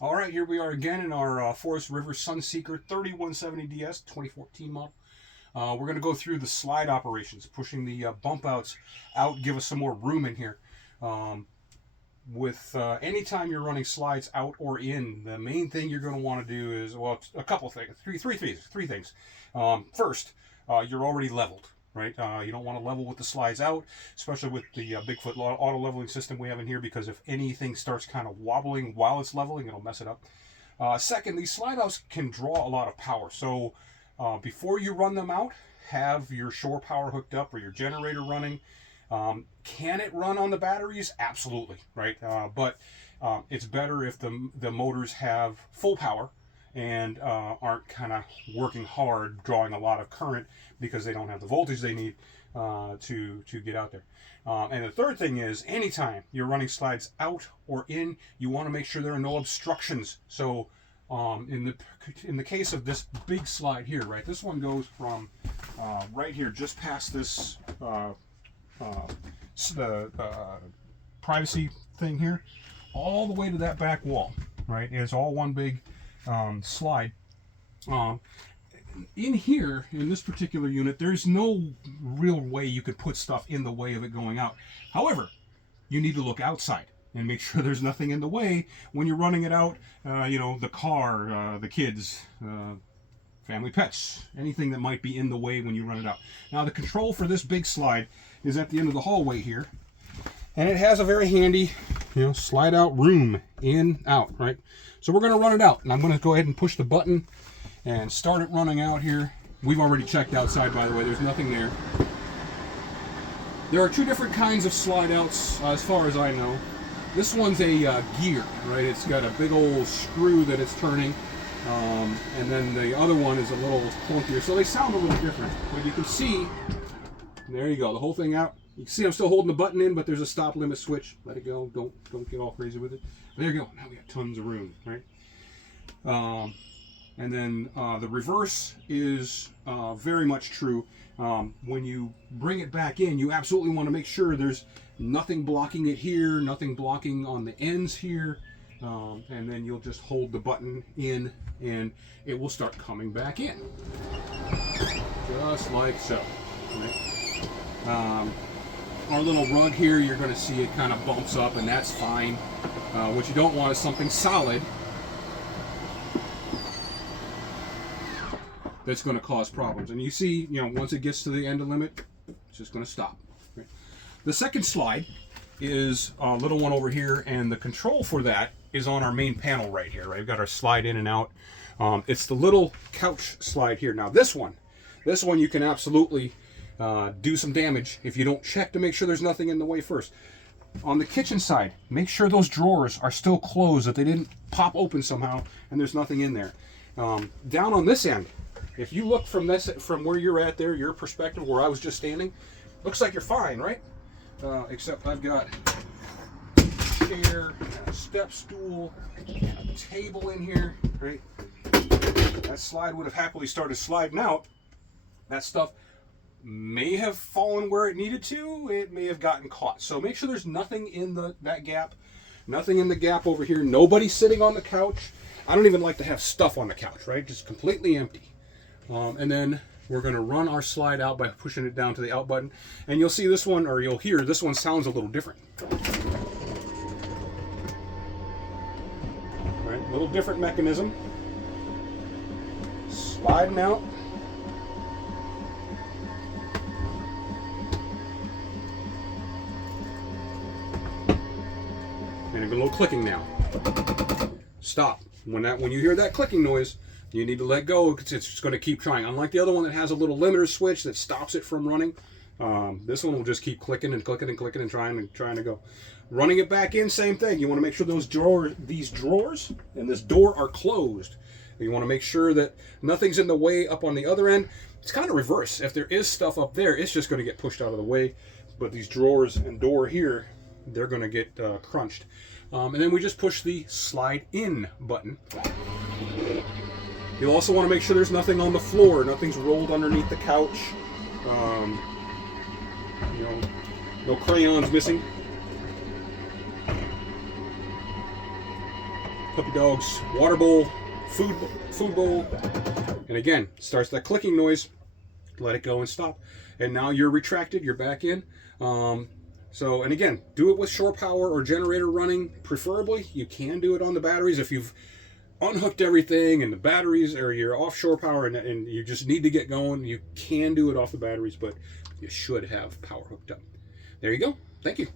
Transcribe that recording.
All right, here we are again in our Forest River Sunseeker 3170DS 2014 model. We're going to go through the slide operations, pushing the bump outs out, give us some more room in here. Um, with anytime you're running slides out or in, the main thing you're going to want to do is, well, a couple things, three things. First, you're already leveled, right? You don't want to level with the slides out, especially with the Bigfoot auto leveling system we have in here, because if anything starts kind of wobbling while it's leveling, it'll mess it up. Second, these slide outs can draw a lot of power. So before you run them out, have your shore power hooked up or your generator running. Can it run on the batteries? Absolutely, right? But it's better if the motors have full power and aren't kind of working hard, drawing a lot of current because they don't have the voltage they need to get out there. And the third thing is, anytime you're running slides out or in, you want to make sure there are no obstructions. So in the case of this big slide here, right, this one goes from right here, just past this the privacy thing here, all the way to that back wall, right? It's all one big slide. In here, in this particular unit, there's no real way you could put stuff in the way of it going out. However, you need to look outside and make sure there's nothing in the way when you're running it out. The car, the kids, family pets, anything that might be in the way when you run it out. Now, the control for this big slide is at the end of the hallway here, and it has a very handy, slide out room, in, out, right? So we're going to run it out, and I'm going to go ahead and push the button and start it running out here. We've already checked outside, by the way. There's nothing there. There are two different kinds of slide outs, as far as I know. This one's a gear, right? It's got a big old screw that it's turning. And then the other one is a little clunkier, so they sound a little different. But you can see, there you go, the whole thing out. You can see I'm still holding the button in, but there's a stop limit switch. Let it go. Don't get all crazy with it. But there you go. Now we got tons of room, right? And then the reverse is very much true. When you bring it back in, you absolutely want to make sure there's nothing blocking it here, nothing blocking on the ends here. And then you'll just hold the button in and it will start coming back in. Just like so. Right? Our little rug here, you're going to see it kind of bumps up, and that's fine. What you don't want is something solid that's going to cause problems. And you see, once it gets to the end of limit, it's just going to stop. Right? The second slide is a little one over here, and the control for that is on our main panel right here. Right, we've got our slide in and out. It's the little couch slide here. Now this one you can absolutely do some damage if you don't check to make sure there's nothing in the way first. On the kitchen side, make sure those drawers are still closed, that they didn't pop open somehow and there's nothing in there. Down on this end, if you look from where you're at there, your perspective where I was just standing, looks like you're fine, right? Except I've got a chair, and a step stool, and a table in here, right? That slide would have happily started sliding out. That stuff may have fallen where it needed to. It may have gotten caught. So make sure there's nothing in that gap. Nothing in the gap over here. Nobody sitting on the couch. I don't even like to have stuff on the couch, right? Just completely empty. And then we're going to run our slide out by pushing it down to the out button. And you'll see this one, or you'll hear this one sounds a little different. Right? A little different mechanism. Sliding out. And a little clicking now. Stop. When you hear that clicking noise, you need to let go because it's just going to keep trying. Unlike the other one that has a little limiter switch that stops it from running, this one will just keep clicking and clicking and clicking and trying to go. Running it back in, same thing. You want to make sure these drawers and this door are closed. You want to make sure that nothing's in the way up on the other end. It's kind of reverse. If there is stuff up there, it's just going to get pushed out of the way. But these drawers and door here, they're going to get crunched. And then we just push the slide in button. You'll also want to make sure there's nothing on the floor, nothing's rolled underneath the couch. No crayons missing. puppy dog's water bowl, food bowl. And again, starts that clicking noise. Let it go and stop. And now you're retracted, you're back in. So, and again, do it with shore power or generator running, preferably. You can do it on the batteries if you've unhooked everything and the batteries, or you're offshore power and you just need to get going. You can do it off the batteries, but you should have power hooked up. There you go. Thank you.